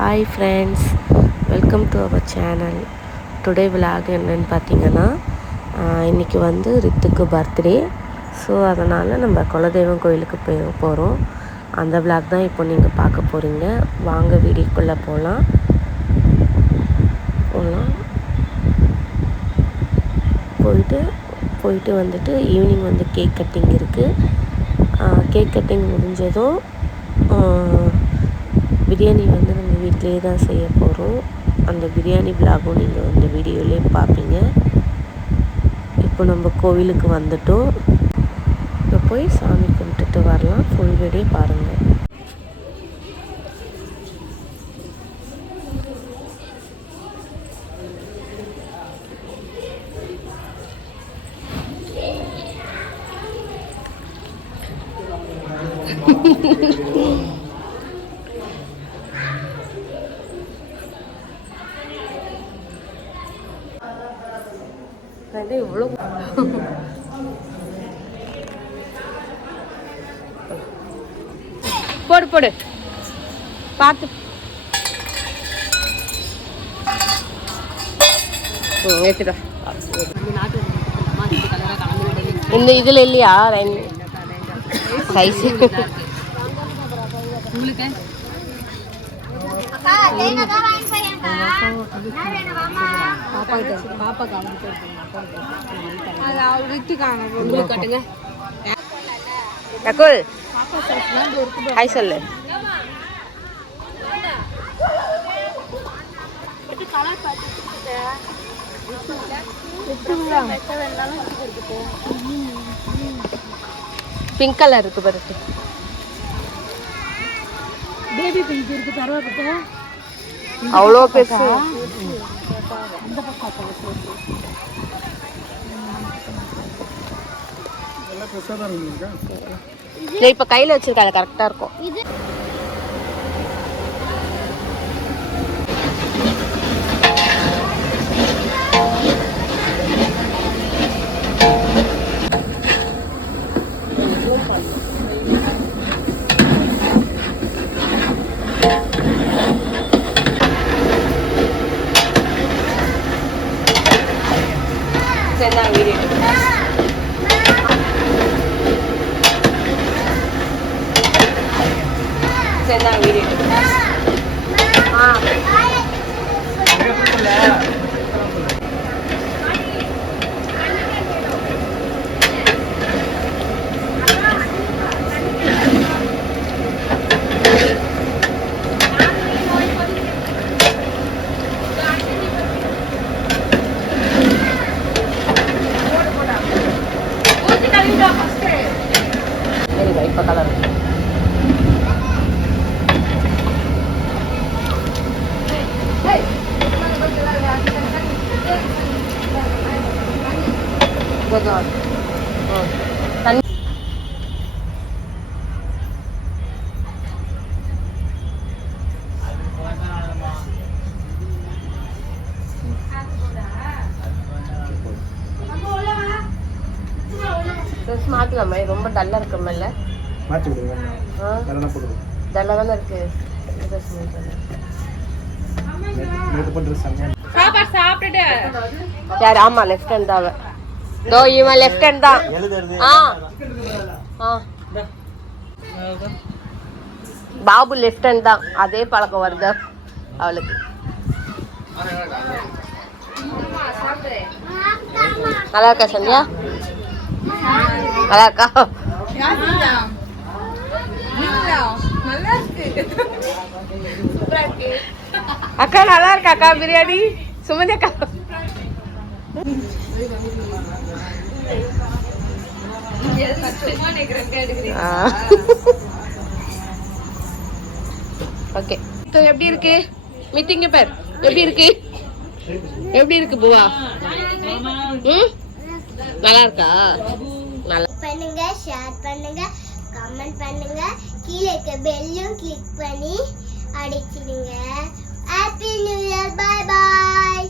Hi friends, welcome to our channel. Today vlog என்னன்னு பார்த்தீங்கன்னா, இன்றைக்கி வந்து ரித்துக்கு பர்த்டே. ஸோ அதனால் நம்ம குலதெய்வம் கோயிலுக்கு போகிறோம். அந்த விலாக் தான் இப்போ நீங்கள் பார்க்க போகிறீங்க. வாங்க வீடியோக்குள்ளே போகலாம். போயிட்டு வந்துட்டு ஈவினிங் வந்து கேக் கட்டிங் இருக்குது. கேக் கட்டிங் முடிஞ்சதும் பிரியாணி வந்து நம்ம வீட்டிலே தான் செய்ய போகிறோம். அந்த பிரியாணி விலாகும் நீங்கள் இந்த வீடியோலேயே பார்ப்பீங்க. இப்போ நம்ம கோவிலுக்கு வந்துட்டோம். இப்போ போய் சாமி கும்பிட்டுட்டு வரலாம். ஃபுல் வீடியோ பாருங்கள். இவ்வளோ போடு போடு பார்த்து ஏற்றுக்கா. இந்த இதில் இல்லையா சைஸ் ஹாய் சொல்லு. பிங்க் கலர் இருக்கு பாரு. பேபி பிங்க் இருக்கு. பரவாயில்ல, அவ்வளோ பெருசு. இப்ப கையில வச்சிருக்காங்க, கரெக்டா இருக்கும். கலர் மாற்றலாமா? ரொம்ப டல்லாக இருக்கமில்ல, மாற்றி விடுங்க. டல்லாக தானே இருக்கு. யார்? ஆமா, லெஃப்ட் ஹேண்ட் தான். தோ இவன் லெஃப்ட் ஹேண்ட் தான். பாபு லெஃப்ட் ஹேண்ட் தான். அதே பழக்கம் வருது அவளுக்கு. நல்லா இருக்கா சந்தியா? நல்லா இருக்கா? அக்கா நல்லா இருக்கா? அக்கா பிரியாணி சுமதி அக்கா. ஓகே, எப்படி இருக்கு மீட்டிங் பேர்? எப்படி இருக்கு? எப்படி இருக்கு புவா? நல்லா இருக்கா? நல்லா பண்ணுங்க, ஷேர் பண்ணுங்க, கமெண்ட் பண்ணுங்க, கீழே இருக்க பெல்லும் கிளிக் பண்ணி அடிச்சிடுங்க. Happy new year. Bye by.